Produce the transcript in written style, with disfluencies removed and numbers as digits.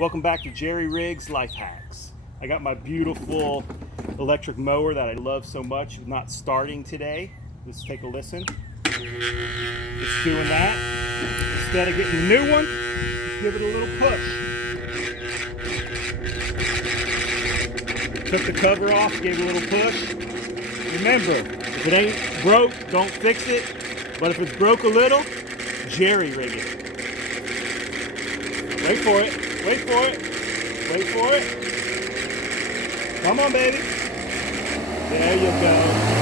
Welcome back to Jerry Riggs Life Hacks. I got my beautiful electric mower that I love so much, not starting today. Let's take a listen. It's doing that. Instead of getting the new one, just give it a little push. Took the cover off, gave it a little push. Remember, if it ain't broke, don't fix it. But if it's broke a little, jerry rig it. Wait for it. Wait for it. Wait for it. Come on, baby. There you go.